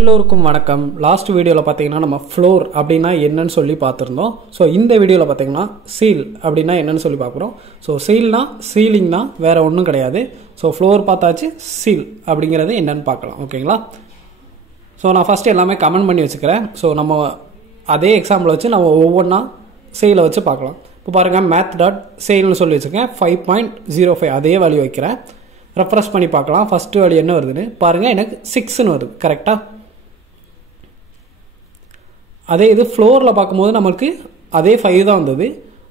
எல்லோருக்கும் வணக்கம். லாஸ்ட் வீடியோவில் பார்த்தீங்கன்னா நம்ம ஃப்ளோர் அப்படின்னா என்னன்னு சொல்லி பார்த்துருந்தோம். ஸோ இந்த வீடியோவில் பார்த்தீங்கன்னா சீல் அப்படின்னா என்னன்னு சொல்லி பார்க்குறோம். ஸோ சீல்னா சீலிங்னா வேறு ஒன்றும் கிடையாது. ஸோ ஃப்ளோர் பார்த்தாச்சு, சீல் அப்படிங்கிறது என்னன்னு பார்க்கலாம். ஓகேங்களா? ஸோ நான் ஃபஸ்ட்டு எல்லாமே கமெண்ட் பண்ணி வச்சுக்கிறேன். ஸோ நம்ம அதே எக்ஸாம்பிள் வச்சு நம்ம ஒவ்வொன்றா சீலை வச்சு பார்க்கலாம். இப்போ பாருங்கள், math.sale சொல்லி வச்சுருக்கேன். 5.05 அதே வேல்யூ வைக்கிறேன். ரெஃப்ரெஷ் பண்ணி பார்க்கலாம். ஃபஸ்ட்டு வேல்யூ என்ன வருதுன்னு பாருங்கள். எனக்கு 6ன்னு வருது. கரெக்டாக? அதே இது ஃப்ளோரில் பார்க்கும்போது நமக்கு அதே 5 தான் வந்தது.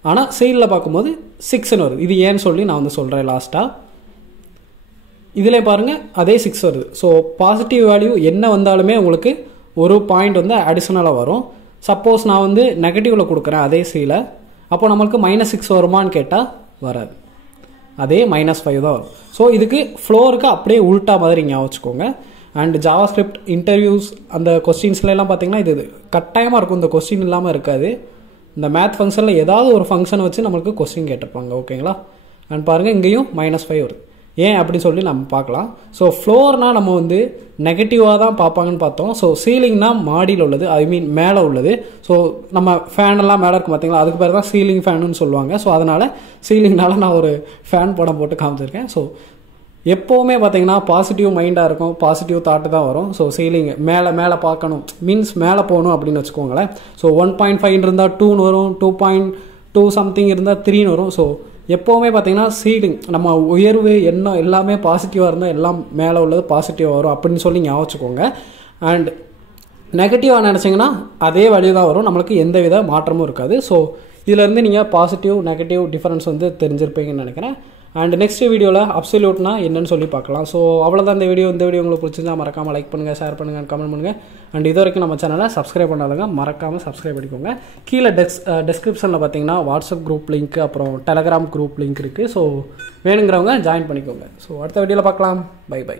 ஆனால் சீலில் பார்க்கும்போது 6ன்னு வருது. இது ஏன்னு சொல்லி நான் வந்து சொல்கிறேன் லாஸ்ட்டாக. இதில் பாருங்கள், அதே 6 வருது. ஸோ பாசிட்டிவ் வேல்யூ என்ன வந்தாலுமே உங்களுக்கு ஒரு பாயிண்ட் வந்து அடிஷ்னலாக வரும். சப்போஸ் நான் வந்து நெகட்டிவில் கொடுக்குறேன் அதே சீலை, அப்போ நம்மளுக்கு -6 வருமானு கேட்டால் வராது. அதே -5 தான் வரும். ஸோ இதுக்கு ஃப்ளோருக்கு அப்படியே உல்ட்டா மாதிரி ஞாபகம் வச்சுக்கோங்க. அண்ட் ஜாவாஸ்கிரிப்ட் இன்டர்வியூஸ் அந்த கொஸ்டின்ஸ்லாம் பார்த்தீங்கன்னா இது கட்டாயமாக இருக்கும். இந்த கொஸ்டின் இல்லாமல் இருக்காது. இந்த மேத் ஃபங்க்ஷனில் ஏதாவது ஒரு ஃபங்க்ஷனை வச்சு நம்மளுக்கு கொஸ்டின் கேட்டிருப்பாங்க. ஓகேங்களா? அண்ட் பாருங்கள், இங்கேயும் -5 வருது. ஏன் அப்படின்னு சொல்லி நம்ம பார்க்கலாம். ஸோ ஃப்ளோர்னால் நம்ம வந்து நெகட்டிவாக தான் பார்ப்பாங்கன்னு பார்த்தோம். ஸோ சீலிங்னா மாடியில் உள்ளது, ஐ மீன் மேலே உள்ளது. ஸோ நம்ம ஃபேனெல்லாம் மேலே இருக்கும் பார்த்தீங்களா, அதுக்கு பேர் தான் சீலிங் ஃபேனுன்னு சொல்லுவாங்க. ஸோ அதனால் சீலிங்னால நான் ஒரு ஃபேன் படம் போட்டு காமிச்சிருக்கேன். ஸோ எப்போவுமே பார்த்தீங்கன்னா பாசிட்டிவ் மைண்டாக இருக்கும், பாசிட்டிவ் தாட்டு தான் வரும். ஸோ சீலிங் மேலே மேலே பார்க்கணும், மீன்ஸ் மேலே போகணும் அப்படின்னு வச்சுக்கோங்களேன். ஸோ 1.5 இருந்தால் 2ன்னு வரும், 2.2 சம்திங் இருந்தால் 3ன்னு வரும். ஸோ எப்போவுமே பார்த்தீங்கன்னா சீலிங் நம்ம உயர்வு எண்ணம் எல்லாமே பாசிட்டிவாக இருந்தால் எல்லாம் மேலே உள்ளது பாசிட்டிவாக வரும் அப்படின்னு சொல்லி ஞாபகம் வச்சுக்கோங்க. அண்ட் நெகட்டிவாக நினச்சிங்கன்னா அதே வழி தான் வரும், நம்மளுக்கு எந்த வித மாற்றமும் இருக்காது. ஸோ இதிலேருந்து நீங்கள் பாசிட்டிவ் நெகட்டிவ் டிஃபரன்ஸ் வந்து தெரிஞ்சிருப்பீங்கன்னு நினைக்கிறேன். அண்ட் நெக்ஸ்ட் வீடியோவில் அப்சல்யூட்னா என்னன்னு சொல்லி பார்க்கலாம். ஸோ அவ்வளோதான் இந்த வீடியோ. இந்த வீடியோ உங்களுக்கு பிடிச்சிருந்தா மறக்காமல் லைக் பண்ணுங்கள், ஷேர் பண்ணுங்கள், கமெண்ட் பண்ணுங்கள். அண்ட் இது வரைக்கும் நம்ம சேனலை சப்ஸ்கிரைப் பண்ணாதவங்க மறக்காமல் சப்ஸ்கிரைப் பண்ணிக்கோங்க. கீழே டெஸ்கிரிப்ஷனில் பார்த்தீங்கன்னா வாட்ஸ்அப் குரூப் லிங்க், அப்புறம் டெலகிராம் குரூப் லிங்க் இருக்குது. ஸோ வேணுங்கிறவங்க ஜாயின் பண்ணிக்கோங்க. ஸோ அடுத்த வீடியோவில் பார்க்கலாம். Bye by.